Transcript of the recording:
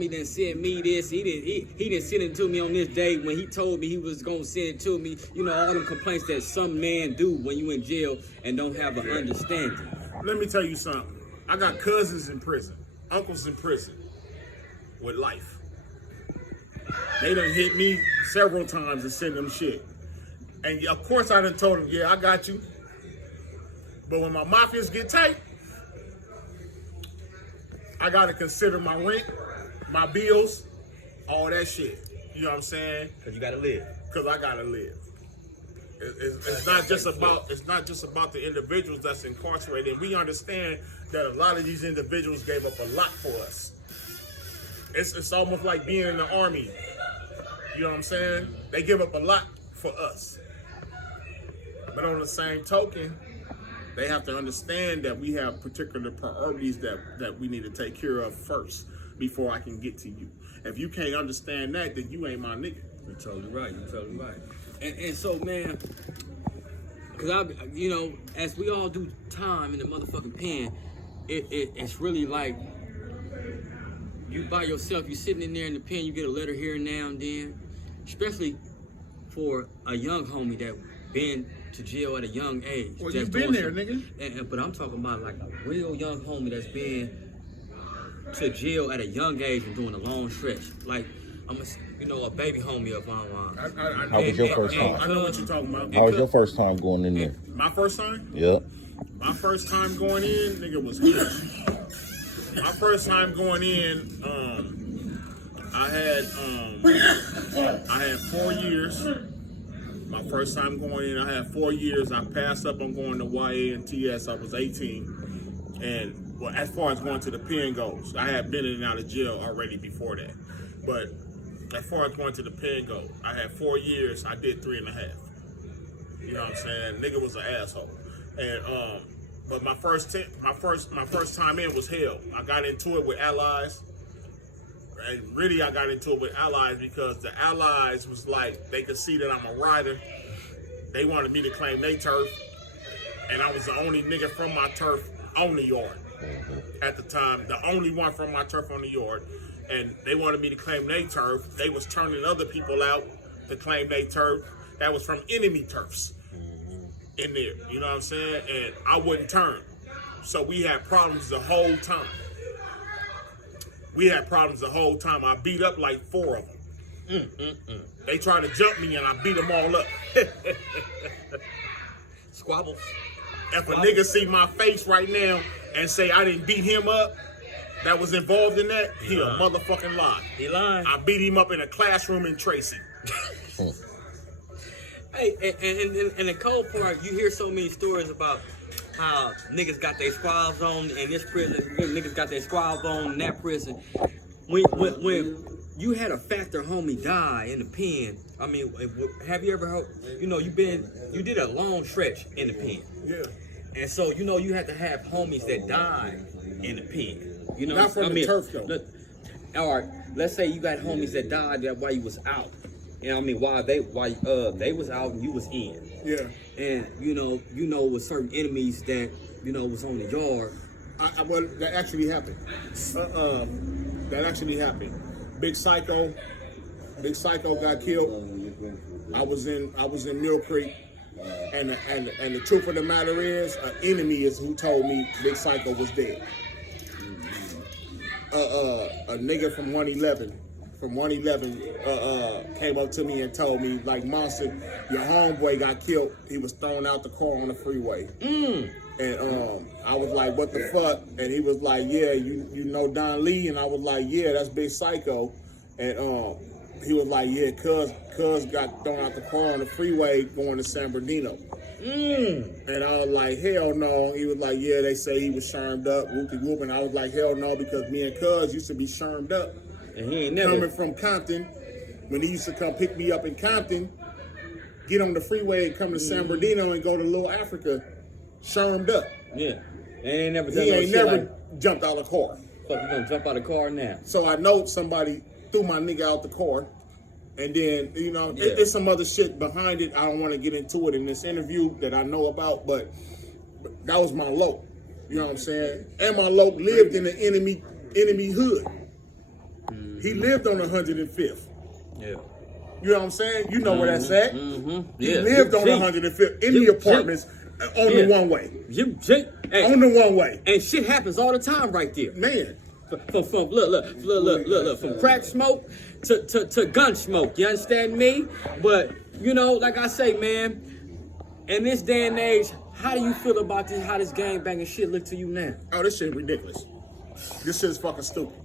He didn't send me this. He didn't send it to me on this day when he told me he was gonna send it to me. You know, all them complaints that some man do when you in jail and don't have an understanding. Let me tell you something. I got cousins in prison, uncles in prison with life. They done hit me several times and send them shit. And of course I done told them, yeah, I got you. But when my mafias get tight, I gotta consider my rent, my bills, all that shit. You know what I'm saying? Cause you gotta live. Cause I gotta live. It's not just about the individuals that's incarcerated. We understand that a lot of these individuals gave up a lot for us. It's almost like being in the army. You know what I'm saying? They give up a lot for us. But on the same token, they have to understand that we have particular priorities that we need to take care of first before I can get to you. If you can't understand that, then you ain't my nigga. You're totally right. You're totally right. And so, man, because you know, as we all do time in the motherfucking pen, it's really like you by yourself. You're sitting in there in the pen. You get a letter here and now and then, especially for a young homie that been to jail at a young age. Well, you been there, nigga. But I'm talking about like a real young homie that's been to jail at a young age and doing a long stretch. Like a baby homie of mine. How was your first time? I know what you're talking about. How was your first time going in there? My first time? Yeah. My first time going in, nigga, was huge. My first time going in, I had 4 years. My first time going in, I had 4 years. I passed up on going to YA and TS. I was 18. And well, as far as going to the pen goes, I had been in and out of jail already before that. But as far as going to the pen goes, I had 4 years. I did 3.5. You know what I'm saying? Nigga was an asshole. And but my first time in was hell. I got into it with allies. And really, I got into it with allies because the allies was like, they could see that I'm a rider. They wanted me to claim their turf. And I was the only nigga from my turf on the yard at the time. The only one from my turf on the yard. And they wanted me to claim their turf. They was turning other people out to claim their turf. That was from enemy turfs in there. You know what I'm saying? And I wouldn't turn. So we had problems the whole time. I beat up like 4 of them. They tried to jump me and I beat them all up. Squabbles. If a nigga see my face right now and say I didn't beat him up, that was involved in that, he a motherfucking lie. He lying. I beat him up in a classroom in Tracy. Hey, and the cold part, you hear so many stories about how niggas got their squabs on in this prison, niggas got their squabs on in that prison. When you had a factor homie die in the pen, I mean, have you ever heard, you did a long stretch in the pen. Yeah. And so, you had to have homies that died in the pen. Not from the turf, though. Look, all right, let's say you got homies that died while you was out. While they was out and you was in. Yeah. And with certain enemies that was on the yard. Well, that actually happened. Big Psycho got killed. I was in Mill Creek, and the truth of the matter is, an enemy is who told me Big Psycho was dead. A nigga from 111 came up to me and told me, like, Monster, your homeboy got killed. He was thrown out the car on the freeway. And I was like, what the fuck? And he was like, yeah, you know Don Lee? And I was like, yeah, that's Big Psycho. And he was like, yeah, cuz got thrown out the car on the freeway going to San Bernardino. And I was like, hell no. He was like, yeah, they say he was shermed up, whoop-de-whoop. And I was like, hell no, because me and cuz used to be shermed up. And he ain't never coming from Compton, when he used to come pick me up in Compton, get on the freeway and come to San Bernardino and go to Little Africa, shermed up. Yeah. He ain't never jumped out of the car. Fuck, you gonna jump out of the car now? So I know somebody threw my nigga out the car. And then, there's some other shit behind it. I don't want to get into it in this interview that I know about, but that was my loc. You know what I'm saying? And my loc lived in the enemy hood. He lived on 105th. Yeah. You know what I'm saying? You know where that's at. Mm-hmm. He Yeah. lived on 105th in the apartments on the one way. Hey, On the one way. and shit happens all the time right there. Man. From look, from crack smoke to gun smoke. You understand me? But you know, like I say, man, in this day and age, how do you feel about this? How this gang banging shit look to you now? Oh, this shit ridiculous. This shit is fucking stupid.